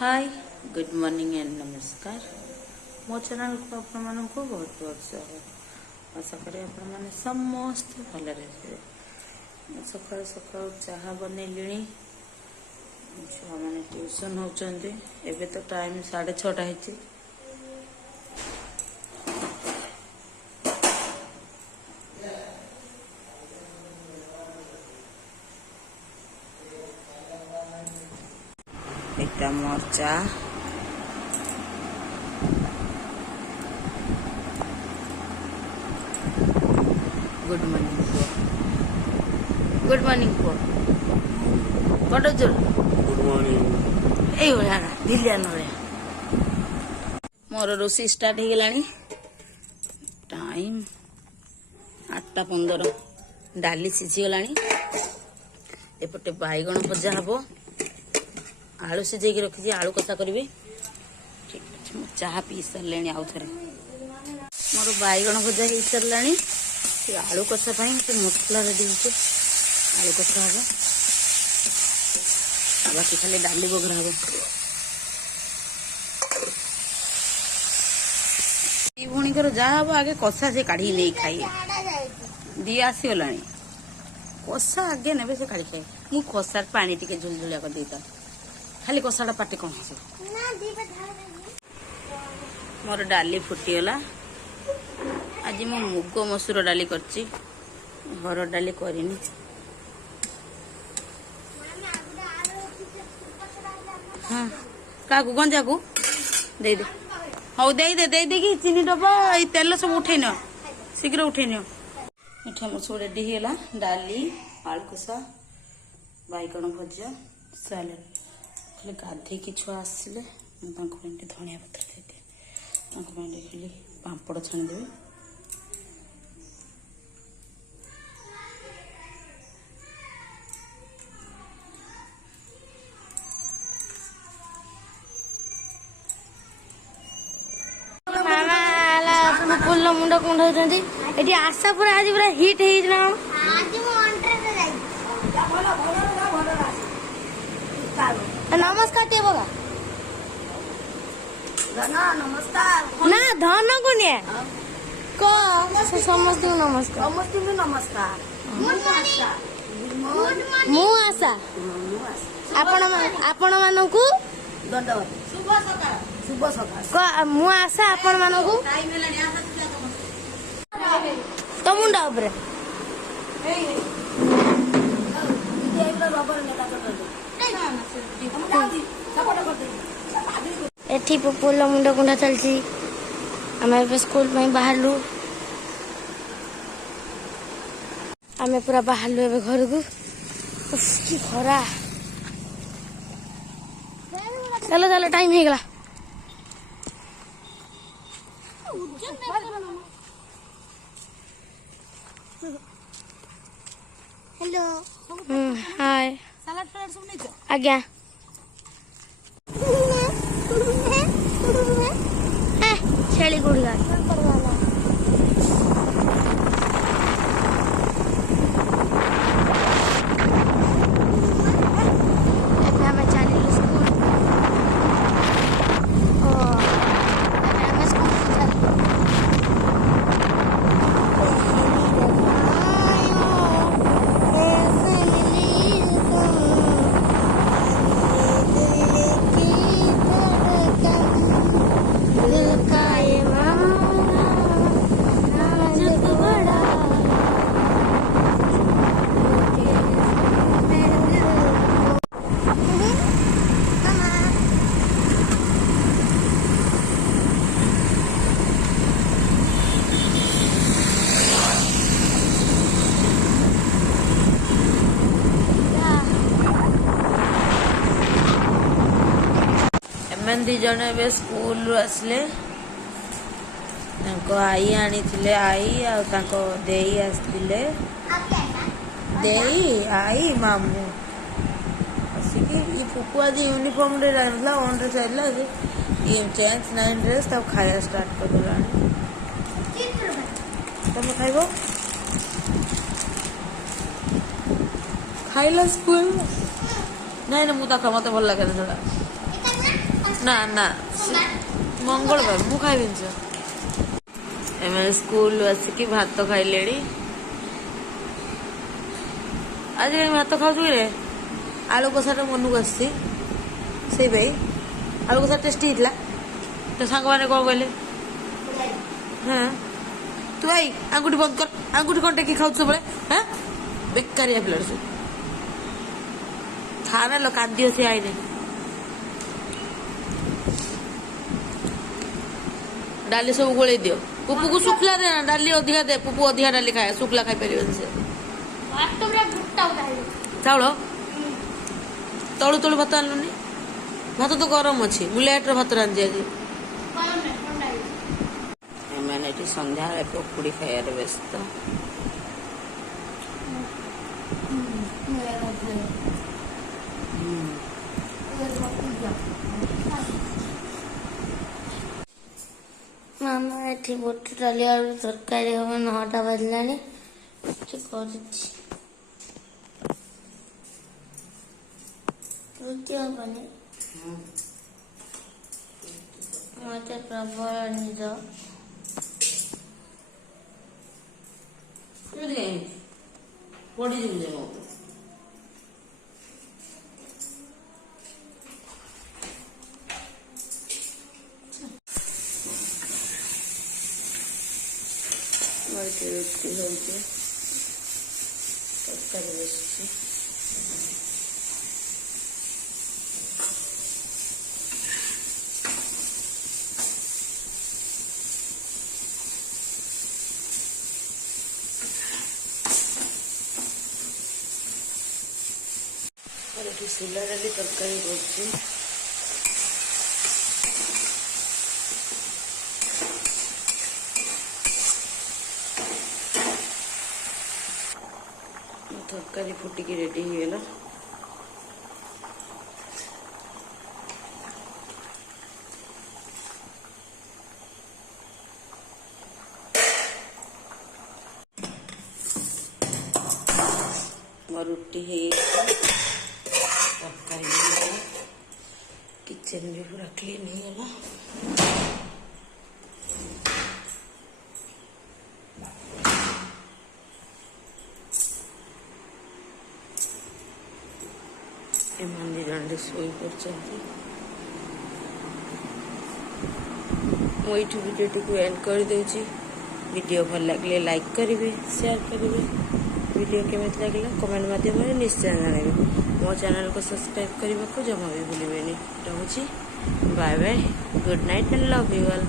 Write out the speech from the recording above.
Hi good morning and नमस्कार मो channel को आपण मानक बहुत बहुत स्वागत आशा करें आपण माने समस्त भल रहे सकाल सकाल चाहा बनैली छुआ मैंने ट्यूशन होचंदी एबे तो टाइम 6:30 है एटा मोर चा गुड मॉर्निंग को बड़ जोर गुड मॉर्निंग ए भला ना दिलियान रे मोर रोसी स्टार्ट हो गलानी टाइम 8:15 डाली सिझी गलानी एपटे बैगण भजा हबो आलू सिझे रखी आलू कषा करी ठीक अच्छे मो चाह पी सारे आउ थे मोर बैगण भजा हो सारा आलू कषा मसला रेडी हो आलू कषा हम बाकी खाली डाली बघरा हम भौणीकर जहाँ हम आगे कषा से काढ़ी नहीं खाइए दी आसीगला कषा आगे ने से काढ़ी खाए मु कषार पानी टी झुलझुलिया कर देता खाली कषाटा पाटी कौन मोर डाली फुटीगला आज मो मुग मसूर डाली करची हर डाली करनी हाँ क्या गंजा को दे दे हौ दे दे दे दे कि चीनी डब्बा तेल सब उठे न शीघ्र उठे नि मिठा मोर सब रेडी होगा डाली आलू कषा बैगण भजा सालाड खाली गाधे छुआ आसिले धनिया पत्र देदी खाली पापड़ छाणीदेवी फुल मुंड कुंडी आशा पूरा आज पूरा हिट हो नमस्कार टे बघा नमस्कार ना धन को समस्त नमस्कार नमस्कार मु आशा आपण मानकु दंडवत शुभ सकाळ मु आशा आपण मानकु तो मुंडा उपरे एठी पोल मुंड कुंडा चलची आम स्कूल में बाहरलु आम पूरा बाहरलु ए घर को कि खरा चलो चलो टाइम हो गला हेलो हाय सालाड फ्राइड सब नहीं आज्ञा छेली गुड़िया दी जन ए स्कूल आसले आई आनी आई देई आसले देई आई मामू आसिकी फुकु आज यूनिफॉर्म रे रहला ऑन रे चला ये चेंज नाइन ड्रेस तब खाया स्टार्ट कर देला तुम खाइबो खाइला स्कूल नहीं ना मुता मत भल लगे थोड़ा ନା ନା ମଙ୍ଗଳବାର ମୁଁ ଖାଇବିନି ସେ। ଏମାନେ ସ୍କୁଲରୁ ଆସିକି ଭାତ ଖାଇଲେଣି। ଆଜି କାହିଁ ଭାତ ଖାଉଛୁ କିରେ? ଆଳୁ କଷାଟା ମନକୁ ଆସିଛି ସେଇ ଭାଇ। ଆଳୁ କଷା ଟେଷ୍ଟି ହେଇଥିଲା। ତ ସାଙ୍ଗମାନେ କ'ଣ କହିଲେ? ହଁ ତୁ ଭାଇ ଆଙ୍ଗୁଠି ବନ୍ଦ କର। ଆଙ୍ଗୁଠି କ'ଣ ଟେକି ଖାଉଛୁ ସବୁବେଳେ? ହଁ ବେକାରିଆ ପିଲାଟା ସବୁ। ଥାନା ଲୋ କାନ୍ଦିବ ସେ ଆଇନେ। ଡାଲି ସବୁ ଗୋଳେଇ ଦିଅ। ପୁପୁକୁ ଶୁଖିଲା ଦେ ନା, ଡାଲି ଅଧିକା ଦେ। ପୁପୁ ଅଧିକା ଡାଲି ଖାଏ, ଶୁଖିଲା ଖାଇପାରିବନି ସେ। ଚାଉଳ ତଳୁ ତଳୁ ଭାତ ଆଣିଲୁନି। ଭାତ ତ ଗରମ ଅଛି। ମୁଁ ଲେଟ୍ରେ ଭାତ ରାନ୍ଧି ଆଜି। ଏମାନେ ଏଠି ସନ୍ଧ୍ୟାବେଳେ ପକୁଡ଼ି ଖାଇବାରେ ବ୍ୟସ୍ତ। ମାମା ଏଠି ବୁଟ ଡାଲି ଆଳୁ ତରକାରୀ ହବ 9ଟା ବାଜିଲାଣି। କିଛି କରୁଛି ରୁଟି ହବନି। ମତେ ପ୍ରବଳ ନିଦ। ପଡ଼ିଯିବୁ ଯେ ଏଠି ରୁଟି ହେଉଛି, ତରକାରୀ ବସିଛି। ଏଠି ଶୁଲା ଡାଲି ତରକାରୀ କରୁଛି। ତରକାରୀ ଫୁଟିକି ରେଡି ହେଇଗଲା। ମୋ ରୁଟି ହେଇଗଲା, ତରକାରୀ ହେଇଗଲା, କିଚେନ ବି ପୁରା କ୍ଲିନ୍ ହେଇଗଲା। ଏମାନେ ଜଣେ ଶୋଇପଡ଼ିଛନ୍ତି। ମୁଁ ଏଇଠି ଭିଡ଼ିଓଟିକୁ ଏଣ୍ଡ କରିଦେଉଛି। ଭିଡ଼ିଓ ଭଲ ଲାଗିଲେ ଲାଇକ୍ କରିବେ, ସେୟାର କରିବେ। ଭିଡ଼ିଓ କେମିତି ଲାଗିଲା କମେଣ୍ଟ ମାଧ୍ୟମରେ ନିଶ୍ଚୟ ଜଣାଇବେ। ମୋ ଚ୍ୟାନେଲକୁ ସବସ୍କ୍ରାଇବ୍ କରିବାକୁ ଜମା ବି ଭୁଲିବେନି। ରହୁଛି, bye bye, good night and love you all.